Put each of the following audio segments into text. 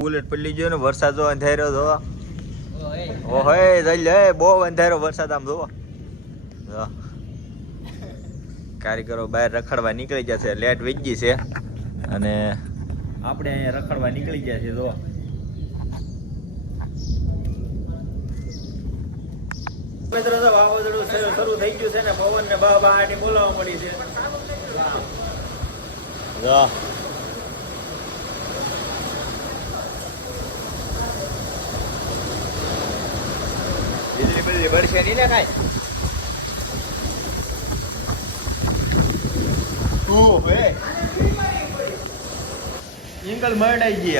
Bullet પડી ગયો ને, વરસાદ જો અંધાર્યો જો ઓહે જઈ લે બહુ અંધાર્યો વરસાદ આમ જોવો. કારીગરો બહાર રખડવા નીકળી જશે લેટ વીજી છે. અને આપણે અહીંયા રખડવા નીકળી ગયા છે, જો. શરૂ થઈ ગયું છે ને પવન ને બા બહાટી બોલાવવા મળી છે. બીજળી ભરશે નહીં ને કાંઈ. ઓહ હે? ઇંગલ મરડાઈ ગઈ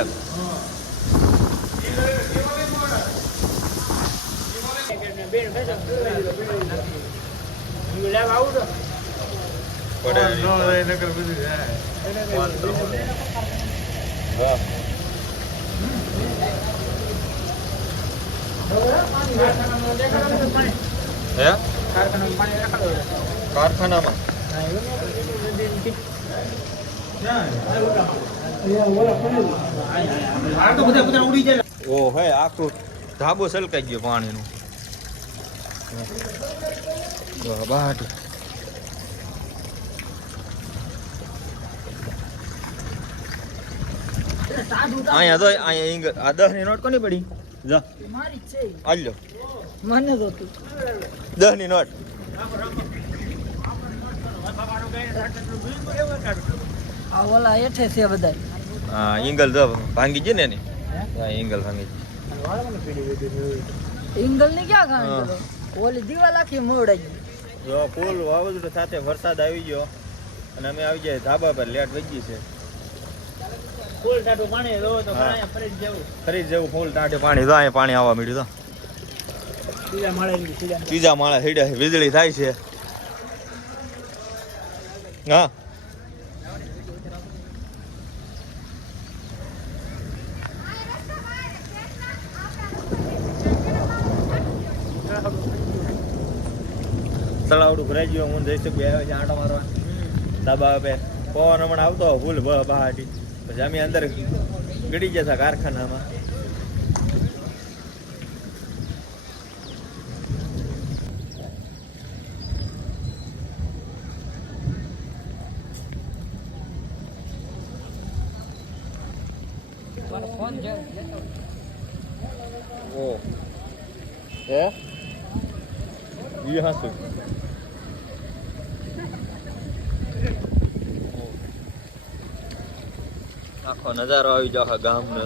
હા. હે? કારખાનામાં. ઓ, હે, આખું ધાબો સલકાઈ ગયો પાણીનું. બાટ અહીંયા તો અહીંયા આ દસની નોટ કોની પડી? જા. મારી છે આલ્યો. મને તો તું. દસની નોટ. આ ઓલા એઠે છે બધા હા ઈંગલ જો ભાંગી છે ને એની. હા ઈંગલ ભાંગી છે ઇંગલ ને ક્યાં. ખાણ ઓલી દીવા આખી મોડાઈ જો ફૂલ વાવાઝોડું સાથે વરસાદ આવી ગયો. અને અમે આવી જાય ધાબા પર લેટ વગી છે. ફૂલ ટાટું પાણી લો તો ફરી જવું. ફૂલ ટાઢે પાણી. તો અહીંયા પાણી આવવા મળ્યું તો ત્રીજા માળા હેડે વીજળી થાય છે. હા. તળાવડું ભરાઈ ગયું હું જઈ શકું આવ્યો છે આંટો મારવા. ધાબા આપે. પવન હમણાં આવતો ફૂલ બહાટી પછી અમે અંદર ગળી જતા કારખાનામાં. ફોન છે ઓ. હે? ઈ હાસુ. આખો નજારો આવી જાવ ગામનો.